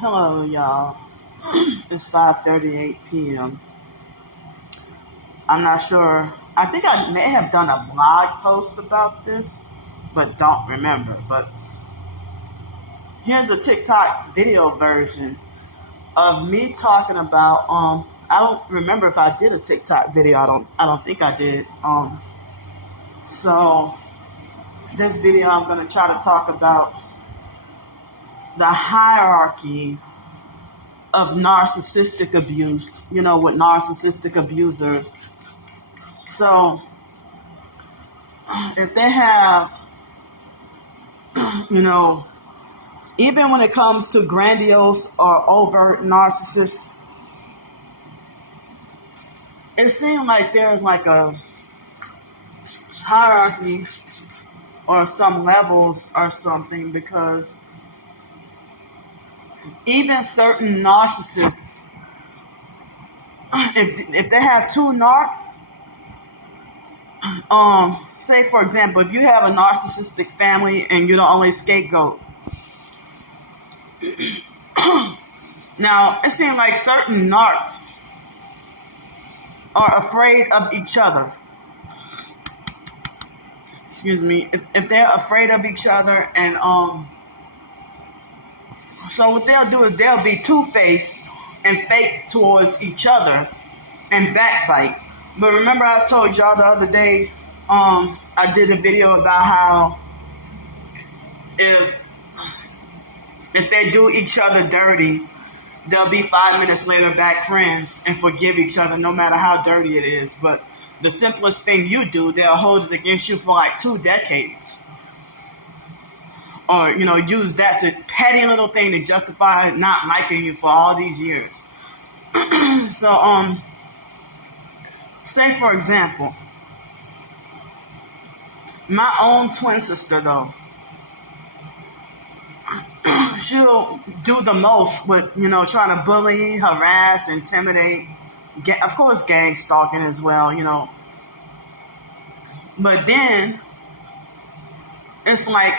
Hello, y'all. It's 5:38 p.m. I'm not sure. I think I may have done a blog post about this, but don't remember. But here's a TikTok video version of me talking about. I don't remember if I did a TikTok video. I don't think I did. So this video I'm gonna try to talk about the hierarchy of narcissistic abuse. With narcissistic abusers. So if they have, you know, even when it comes to grandiose or overt narcissists, it seems like there's like a hierarchy or some levels or something, because even certain narcissists, if they have two narcs, say for example, if you have a narcissistic family and you're the only scapegoat, now it seems like certain narcs are afraid of each other. Excuse me. If they're afraid of each other, and so what they'll do is they'll be two-faced and fake towards each other and backbite. But remember, I told y'all the other day, I did a video about how if they do each other dirty, they'll be 5 minutes later back friends and forgive each other no matter how dirty it is. But the simplest thing you do, they'll hold it against you for like 2 decades. Or, use that to petty little thing to justify not liking you for all these years. So, say for example, my own twin sister though, she'll do the most with, trying to bully, harass, intimidate, of course gang stalking as well, But then, it's like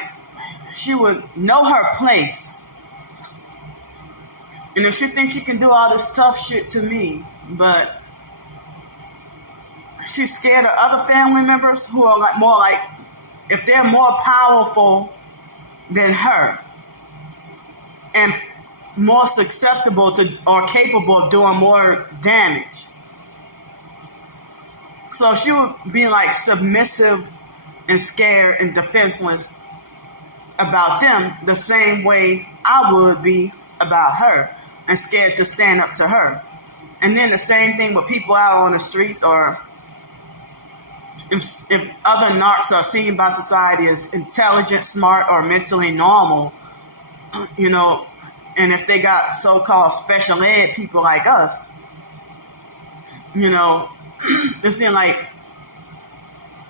she would know her place. And if she thinks she can do all this tough shit to me, but she's scared of other family members who are like, if they're more powerful than her and more susceptible to or capable of doing more damage. So she would be like submissive and scared and defenseless about them the same way I would be about her, and scared to stand up to her. And then the same thing with people out on the streets, or if other narcs are seen by society as intelligent, smart, or mentally normal, and if they got so-called special ed people like us, it seems like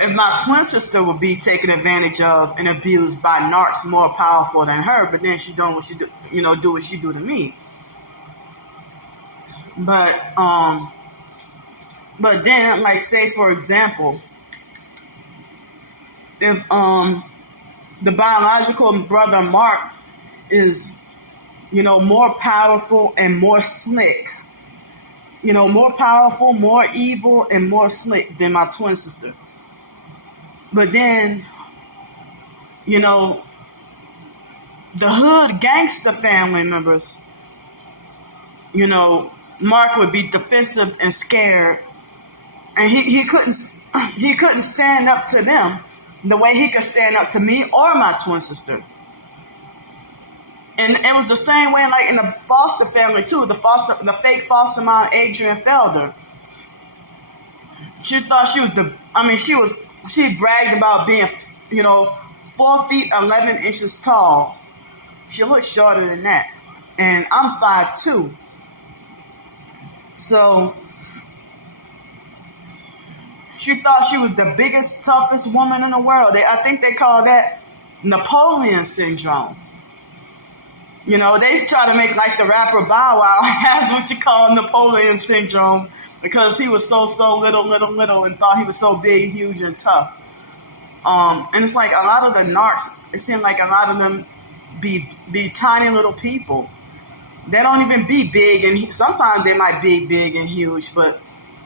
if my twin sister would be taken advantage of and abused by narcs more powerful than her, but then she doing what she do, do what she do to me. But then, like, say for example, if the biological brother Mark is, more powerful and more slick, more powerful, more evil, and more slick than my twin sister. But then, the hood gangster family members, Mark would be defensive and scared, and he couldn't stand up to them the way he could stand up to me or my twin sister. And it was the same way, like in the foster family too. The fake foster mom, Adrian Felder. She thought she was she bragged about being, 4 feet 11 inches tall. She looked shorter than that, and I'm 5'2". So she thought she was the biggest, toughest woman in the world. I think they call that Napoleon syndrome. They try to make like the rapper Bow Wow has what you call Napoleon syndrome, because he was so little and thought he was so big, huge, and tough. And it's like a lot of the narcs, it seemed like a lot of them be tiny little people. They don't even be big, and sometimes they might be big and huge, but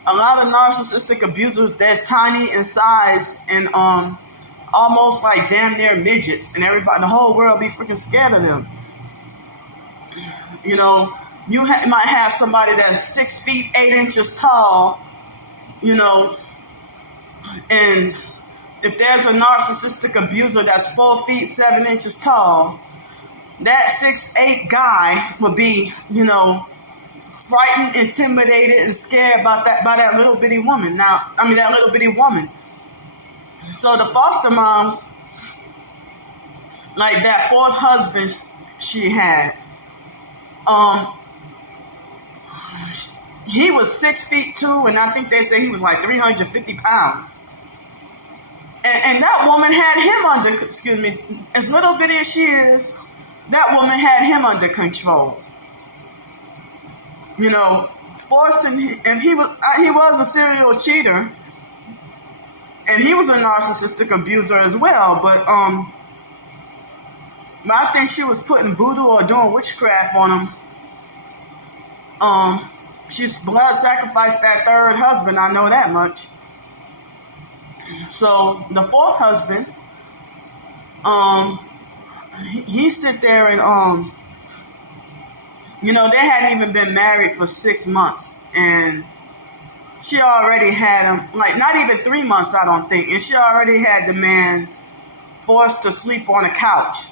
a lot of narcissistic abusers, they're tiny in size and almost like damn near midgets, and everybody, the whole world, be freaking scared of them. You know, you might have somebody that's 6 feet 8 inches tall, you know, and if there's a narcissistic abuser that's 4 feet 7 inches tall, that 6'8" guy would be, you know, frightened, intimidated, and scared by that little bitty woman. That little bitty woman. So the foster mom, like that fourth husband she had, he was 6 feet 2, and I think they say he was like 350 pounds. And that woman had him as little bitty as she is, that woman had him under control. You know, forcing, and he was a serial cheater, and he was a narcissistic abuser as well. But I think she was putting voodoo or doing witchcraft on him. She blood sacrificed that third husband. I know that much. So the fourth husband, he sit there and you know, they hadn't even been married for 6 months, and she already had him, like, not even 3 months, I don't think, and she already had the man forced to sleep on a couch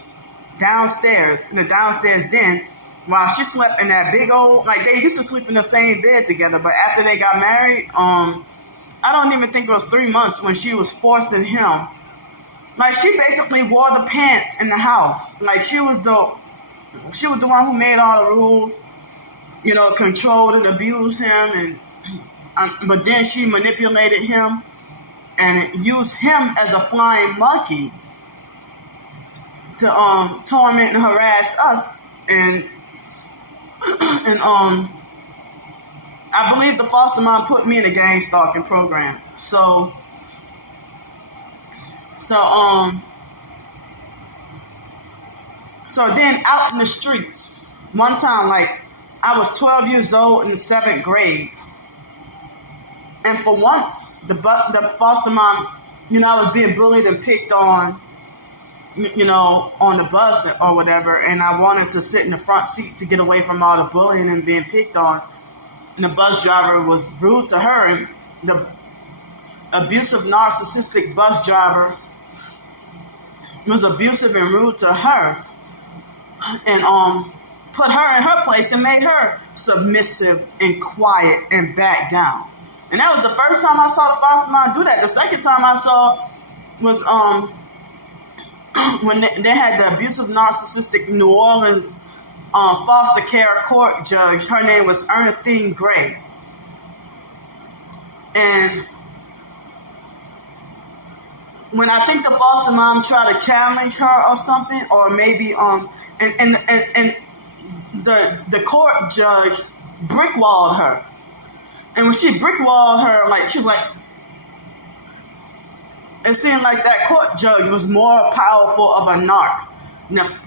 downstairs, in the downstairs den, while she slept in that big old, like, they used to sleep in the same bed together, but after they got married, I don't even think it was 3 months when she was forcing him. Like, she basically wore the pants in the house. Like, she was the one who made all the rules, you know, controlled and abused him, and but then she manipulated him and used him as a flying monkey to torment and harass us, and I believe the foster mom put me in a gang stalking program. So then out in the streets, one time, like, I was 12 years old in the 7th grade. And for once, the foster mom, you know, I was being bullied and picked on, you know, on the bus or whatever. And I wanted to sit in the front seat to get away from all the bullying and being picked on. And the bus driver was rude to her. And the abusive, narcissistic bus driver was abusive and rude to her. And put her in her place and made her submissive and quiet and back down. And that was the first time I saw the foster mom do that. The second time I saw was when they had the abusive, narcissistic New Orleans foster care court judge. Her name was Ernestine Gray. And when I think the foster mom tried to challenge her or something, or maybe and the court judge brickwalled her. And when she brickwalled her, like, she was like, it seemed like that court judge was more powerful of a narc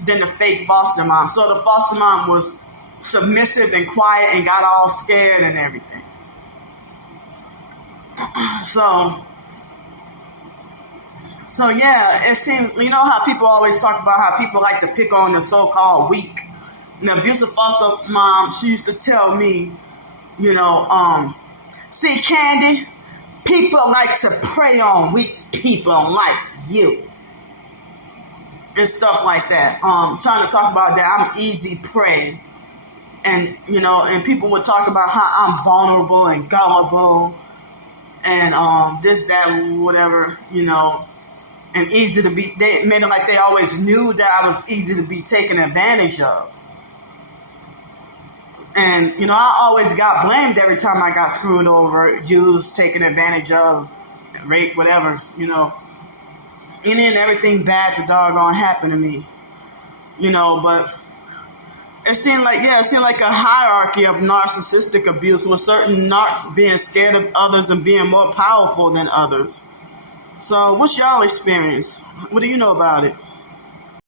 than the fake foster mom. So the foster mom was submissive and quiet and got all scared and everything. So yeah, it seemed, you know how people always talk about how people like to pick on the so-called weak. And the abusive foster mom, she used to tell me, you know, see, Candy, people like to prey on weak people like you. And stuff like that. Trying to talk about that I'm easy prey. And, you know, and people would talk about how I'm vulnerable and gullible. And this, that, whatever, you know. And easy to be, they made it like they always knew that I was easy to be taken advantage of. And, you know, I always got blamed every time I got screwed over, used, taken advantage of, raped, whatever, you know. Any and everything bad to doggone happen to me, you know, but it seemed like a hierarchy of narcissistic abuse, with certain narcs being scared of others and being more powerful than others. So what's y'all experience? What do you know about it?